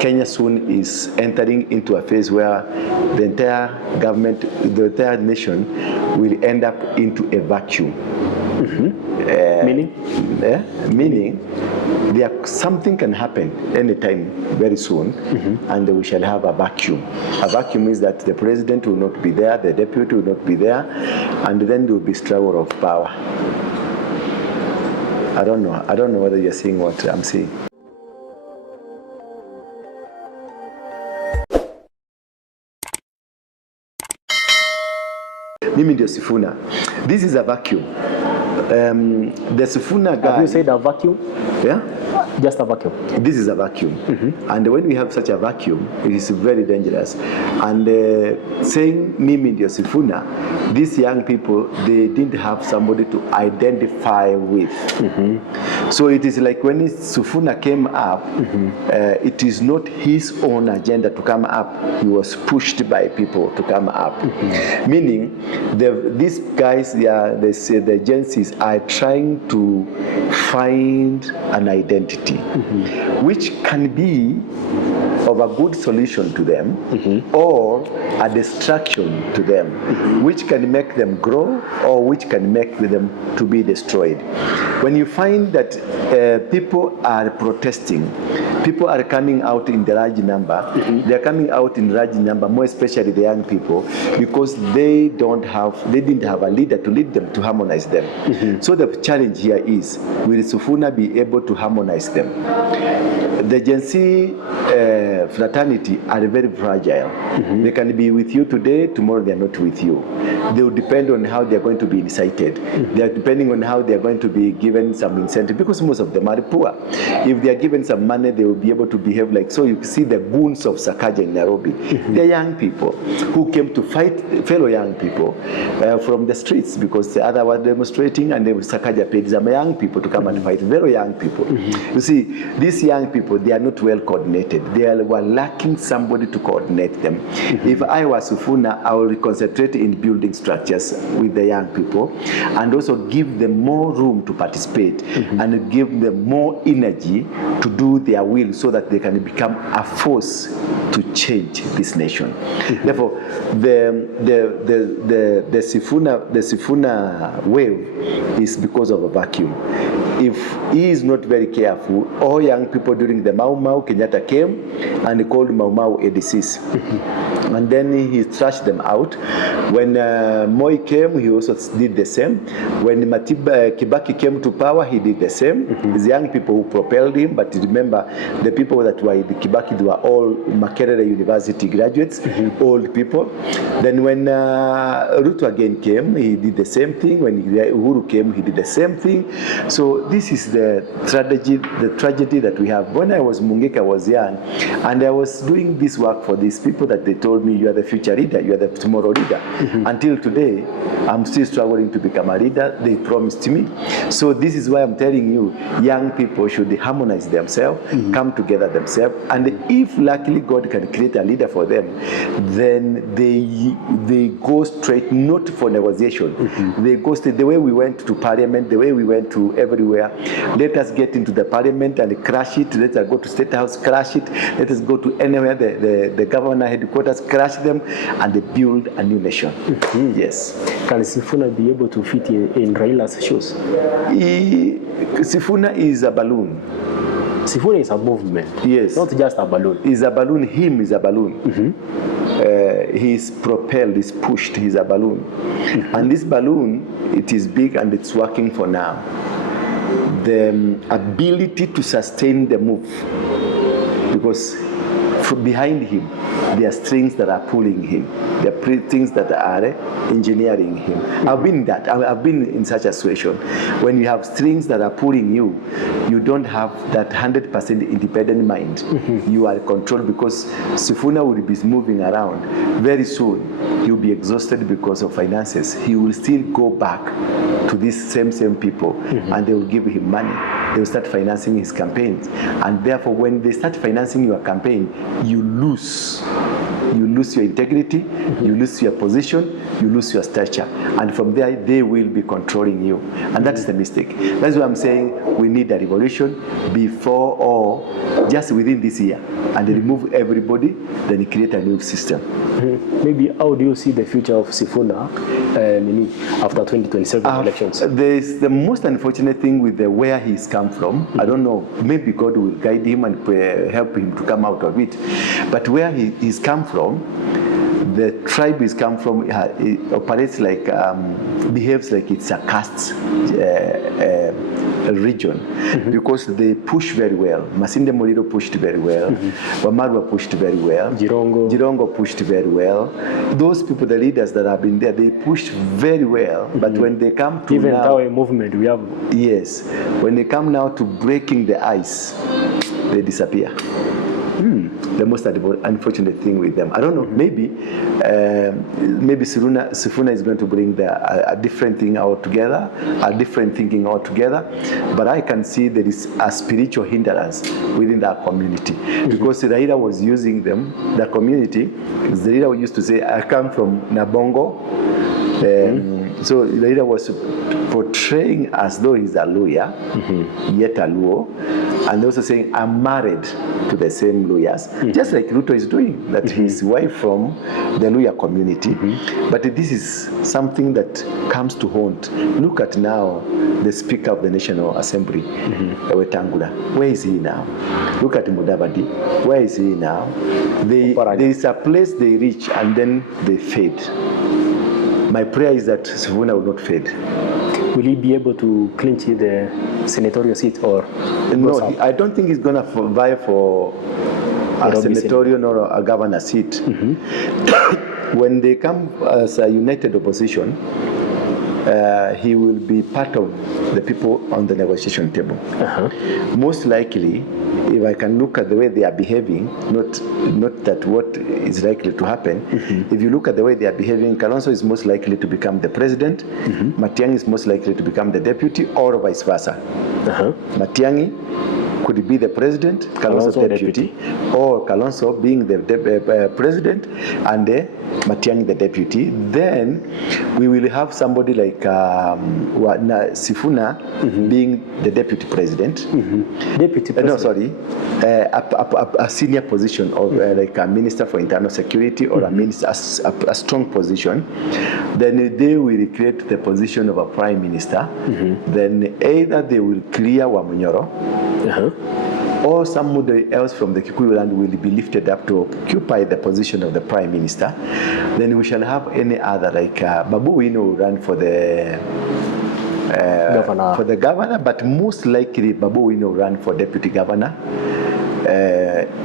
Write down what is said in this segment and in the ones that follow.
Kenya soon is entering into a phase where the entire government, the entire nation will end up into a vacuum. Meaning? Meaning, something can happen anytime very soon, and we shall have a vacuum. A vacuum is that the president will not be there, the deputy will not be there, and then there will be struggle of power. I don't know whether you're seeing what I'm saying. Mimi ndio Sifuna. This is a vacuum. The Sifuna guy. Have you said a vacuum? Yeah? Just a vacuum. This is a vacuum. And when we have such a vacuum, it is very dangerous. And saying Mimi ndio Sifuna, these young people, they didn't have somebody to identify with. So it is like when Sifuna came up, it is not his own agenda to come up. He was pushed by people to come up. Meaning, these guys, the agencies are trying to find an identity, which can be of a good solution to them, or a distraction to them, which can make them grow or which can make them to be destroyed. When you find that people are protesting, people are coming out in the large number, they are coming out in large number, more especially the young people, because they didn't have a leader to lead them, to harmonize them. So the challenge here is, will Sifuna be able to harmonize them? The Gen Z fraternity are very fragile. They can be with you today, tomorrow they are not with you. They will depend on how they are going to be incited. They are depending on how they are going to be given some incentive, because most of them are poor. If they are given some money, they will be able to behave like, so you see the goons of Sakaja in Nairobi. They are young people who came to fight fellow young people from the streets, because the other were demonstrating, and Sakaja paid some young people to come and fight, very young people. You see, these young people, they are not well coordinated. They were lacking somebody to coordinate them. If I was Sifuna, I will concentrate in building structures with the young people, and also give them more room to participate, and give them more energy to do their will, so that they can become a force to change this nation. Therefore, the Sifuna wave is because of a vacuum. If he is not very careful, all young people during the Mau Mau, Kenyatta came and called Mau Mau a disease. And then he thrashed them out. When Moi came, he also did the same. When Kibaki came to power, he did the same. It's young people who propelled him, but remember, the people that were in Kibaki, they were all Makerere University graduates, old people. Then when Ruto again came, he did the same thing. When Uhuru came, he did the same thing. So this is the tragedy that we have. When I was Mungiki, I was young, and I was doing this work for these people that they told me, you are the future leader, you are the tomorrow leader. Until today, I'm still struggling to become a leader. They promised me. So this is why I'm telling you, young people should harmonize themselves, come together themselves, and if luckily God can create a leader for them, then they go straight, not for negotiation. They go straight, the way we went to parliament, the way we went to everywhere. Let us get into the parliament and crash it. Let us go to State House, crash it. Let us go to anywhere, the governor headquarters, crash them, and they build a new nation. Yes. Can Sifuna be able to fit in Raila's shoes? Sifuna is a balloon. Sifuna is a movement. Yes. Not just a balloon. He's a balloon. Him is a balloon. He's propelled, he's pushed, he's a balloon. And this balloon, it is big and it's working for now. The ability to sustain the move, because behind him, there are strings that are pulling him. There are things that are engineering him. I've been that. I've been in such a situation. When you have strings that are pulling you, you don't have that 100% independent mind. You are controlled, because Sifuna will be moving around. Very soon, he'll be exhausted because of finances. He will still go back to these same people, and they will give him money. they will start financing his campaigns. And therefore, when they start financing your campaign, you lose. You lose your integrity, you lose your position, you lose your stature. And from there, they will be controlling you. And that's the mistake. That's why I'm saying we need a revolution before or just within this year. And remove everybody, then create a new system. Maybe how do you see the future of Sifuna after 2027 elections? The most unfortunate thing with where he's come from, I don't know, maybe God will guide him and help him to come out of it. But where he's come from, the tribe he's come from, it operates like, behaves like it's a caste region, because they push very well. Masinde Muliro pushed very well. Wamarwa pushed very well. Jirongo pushed very well. Those people, the leaders that have been there, they pushed very well. But when they come to even now, our movement we have. Yes, when they come now to breaking the ice, they disappear. The most unfortunate thing with them. I don't know, maybe Sifuna is going to bring a different thing altogether, a different thinking altogether, but I can see there is a spiritual hindrance within that community, because Raila was using them, the community. The leader used to say, I come from Nabongo. So Raila was portraying as though he's a lawyer, yet a Luo, and also saying, I'm married to the same lawyers, just like Ruto is doing, that his wife from the Luya community. But this is something that comes to haunt. Look at now the Speaker of the National Assembly, Wetangula. Where is he now? Look at Mudavadi. Where is he now? There is a place they reach and then they fade. My prayer is that Sifuna will not fade. Will he be able to clinch the senatorial seat or? No, I don't think he's going to vie for a senatorial or a governor seat. When they come as a united opposition, he will be part of the people on the negotiation table. Most likely, if I can look at the way they are behaving, not that what is likely to happen, if you look at the way they are behaving, Kalonzo is most likely to become the president, Matiang'i is most likely to become the deputy, or vice versa. Matiang'i could be the president, Kalonzo deputy, or Kalonzo being the president and Matiang'i the deputy. Then we will have somebody like Sifuna being the deputy president. Deputy president? No, sorry. A senior position of like a minister for internal security or a minister, a strong position. Then they will create the position of a prime minister. Then either they will clear Wamunyoro, or somebody else from the Kikuyu land will be lifted up to occupy the position of the prime minister. Then we shall have any other, like Babu will run for the governor, but most likely Babu will run for deputy governor.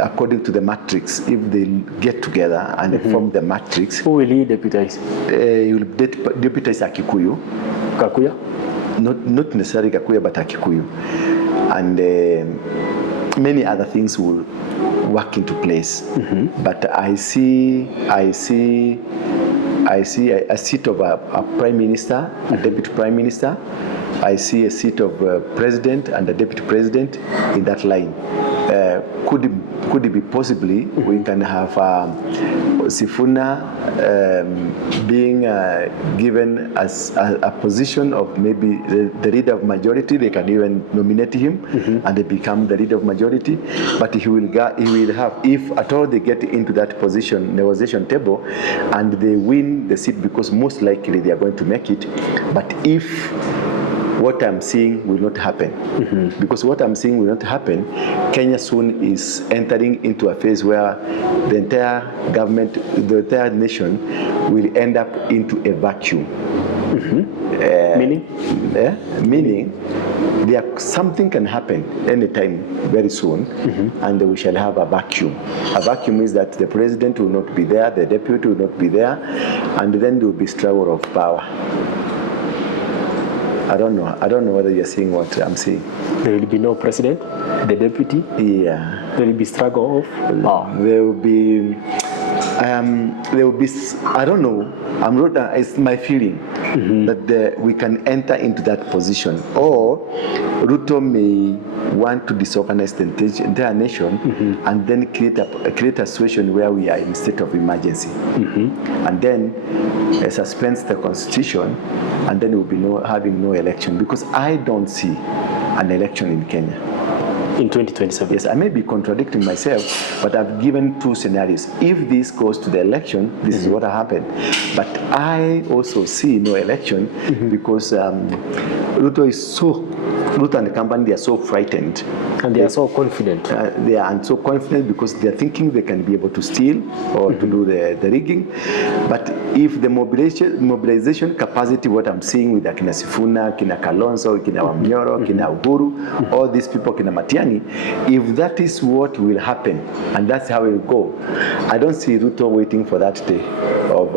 According to the matrix, if they get together and form the matrix. Who will he deputize? He will deputize a Kikuyu. Kakuya? Not necessarily Kakuya, but a Kikuyu. And many other things will work into place. But I see a seat of a prime minister, a deputy prime minister. I see a seat of president and a deputy president in that line. Could it be possibly we can have Sifuna being given as a position of maybe the leader of majority? They can even nominate him and they become the leader of majority. But he will have, if at all they get into that position, negotiation table, and they win the seat, because most likely they are going to make it. But if what I'm seeing will not happen, because what I'm seeing will not happen, Kenya soon is entering into a phase where the entire government, the entire nation will end up into a vacuum. Meaning? Meaning, something can happen anytime very soon, and we shall have a vacuum. A vacuum is that the president will not be there, the deputy will not be there, and then there will be struggle of power. I don't know whether you're seeing what I'm saying. There will be no president, the deputy. Yeah. There will be struggle of power. There will be. I don't know. It's my feeling. that we can enter into that position. Or Ruto may want to disorganize the entire nation and then create a situation where we are in a state of emergency. And then suspends the constitution, and then we'll be having no election, because I don't see an election in Kenya in 2027. Yes, I may be contradicting myself, but I've given two scenarios. If this goes to the election, this is what happened. But I also see no election because Ruto and the company, they are so frightened. And they are so confident. They are so confident because they are thinking they can be able to steal or to do the rigging. But if the mobilization capacity, what I'm seeing with Kina Sifuna, Kina Kalonzo, Kina Wamnyoro, Kina Uhuru, all these people, Kina Matiang'i, if that is what will happen, and that's how it will go, I don't see Ruto waiting for that day of...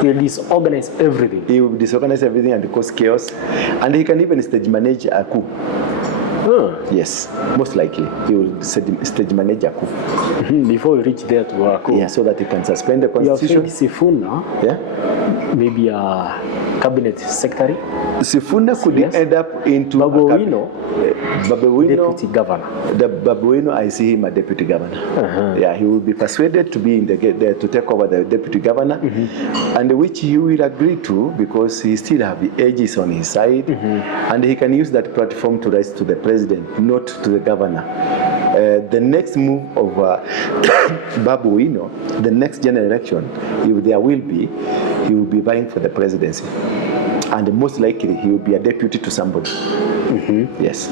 He'll disorganize everything. He will disorganize everything and cause chaos. And he can even stage manage a coup. Yes, most likely he will stage manage a coup. Before we reach there to a coup. Yeah, so that he can suspend the constitution. You think Sifuna, maybe a cabinet secretary? Sifuna could end up into Babu, deputy governor. The Babu, I see him a deputy governor. Yeah, he will be persuaded to be in to take over the deputy governor, and which he will agree to because he still have the edges on his side, and he can use that platform to rise to the president, not to the governor. The next move of Babu, the next general election, if there will be, he will be vying for the presidency. And most likely he will be a deputy to somebody. Yes.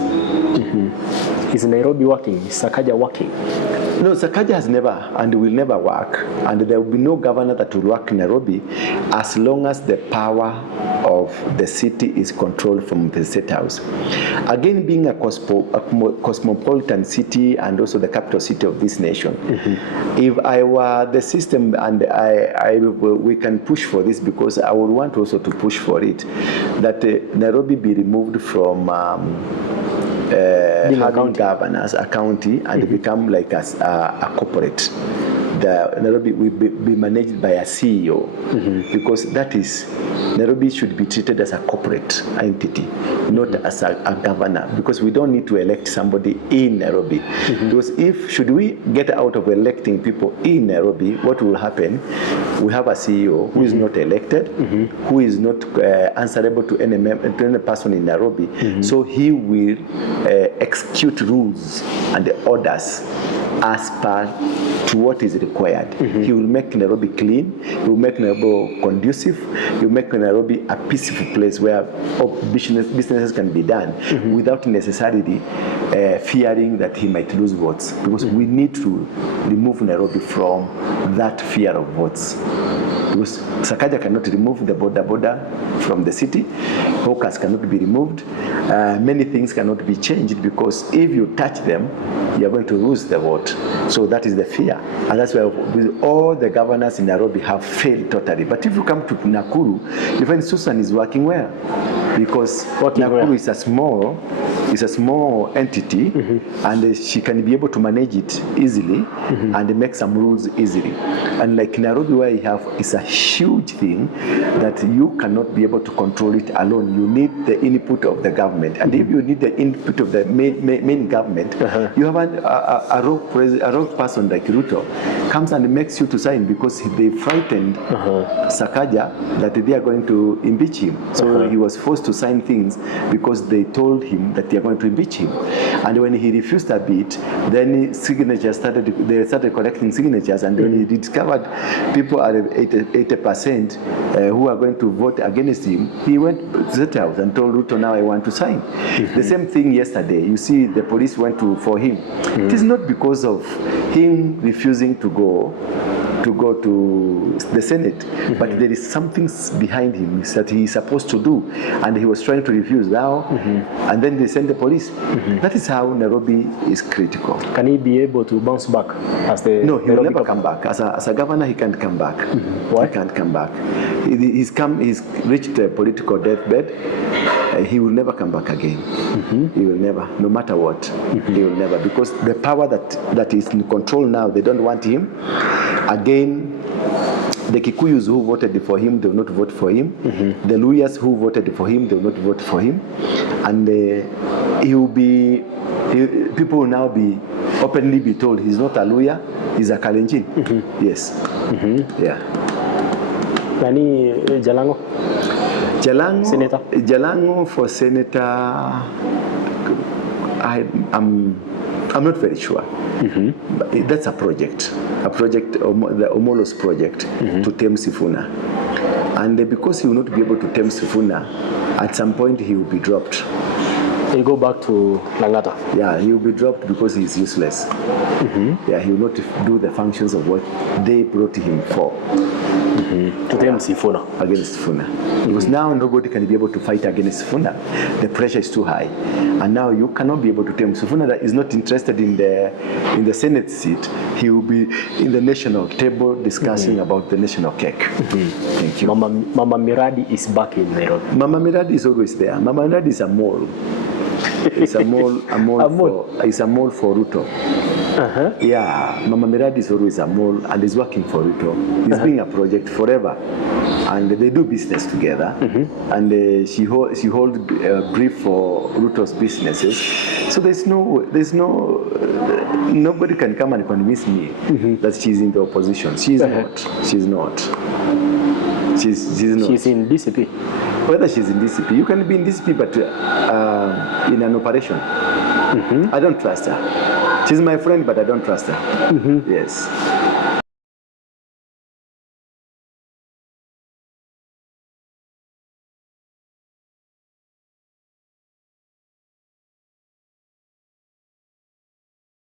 Is Nairobi working? Is Sakaja working? No, Sakaja has never and will never work. And there will be no governor that will work in Nairobi as long as the power of the city is controlled from the State House. Again, being a cosmopolitan city and also the capital city of this nation, if I were the system, and we can push for this, because I would want also to push for it, that Nairobi be removed from having governors, a county, and become like a corporate. Nairobi will be managed by a CEO, because that is, Nairobi should be treated as a corporate entity, not as a governor, because we don't need to elect somebody in Nairobi. Because should we get out of electing people in Nairobi, what will happen? We have a CEO who is not elected, who is not answerable to any person in Nairobi, so he will execute rules and orders as per to what is required. He will make Nairobi clean, he will make Nairobi conducive, he will make Nairobi a peaceful place where businesses can be done without necessarily fearing that he might lose votes. Because we need to remove Nairobi from that fear of votes. Because Sakaja cannot remove the border from the city, hawkers cannot be removed, many things cannot be changed, because if you touch them, you are going to lose the vote. So that is the fear. And that's why all the governors in Nairobi have failed totally. But if you come to Nakuru, you find Susan is working well. Because Nakuru is a small entity, and she can be able to manage it easily and make some rules easily. And like Nairobi, where you have, it's a huge thing that you cannot be able to control it alone. You need the input of the government. And if you need the input of the main government, you have a rogue person like Ruto comes and makes you to sign, because they frightened Sakaja that they are going to impeach him. So he was forced to sign things because they told him that they are going to impeach him. And when he refused a bit, then they started collecting signatures, and when he discovered people are 80% who are going to vote against him, he went to the State House and told Ruto, now I want to sign. The same thing yesterday. You see, the police went for him. It is not because of him refusing to go to the Senate, but there is something behind him that he is supposed to do, and he was trying to refuse now, and then they send the police. That is how Nairobi is critical. Can he be able to bounce back as the... No, he will never come back. As a governor, he can't come back. Why? He can't come back. He's reached a political deathbed. He will never come back again. He will never, no matter what. He will never, because the power that is in control now, they don't want him. Again, The Kikuyus who voted for him, they will not vote for him. The Luyas who voted for him, they will not vote for him. And people will now be openly be told he's not a Luya, he's a Kalenjin. Yes. Yeah. Nani Jalango? Senator? Jalango for senator, I'm not very sure. But that's a project, the Omolos project to tame Sifuna. And because he will not be able to tame Sifuna, at some point he will be dropped. He'll go back to Langata. Yeah, he will be dropped because he's useless. Yeah, he will not do the functions of what they brought him for. To tame Sifuna. Against Sifuna. Because now nobody can be able to fight against Sifuna. The pressure is too high. And now you cannot be able to tame Sifuna that is not interested in the Senate seat. He will be in the national table discussing about the national cake. Thank you. Mama Miradi is back in Nairobi. Mama Miradi is always there. Mama Miradi is a mole. It's a mole for Ruto. Yeah, Mama Miradi is always a mole and is working for Ruto. He's being a project forever. And they do business together. And she holds brief for Ruto's businesses. So nobody can come and convince me that she's in the opposition. She's not. She's not. She's not. She's in DCP. Whether she's in DCP, you can be in DCP, but in an operation. I don't trust her. She's my friend, but I don't trust her. Yes.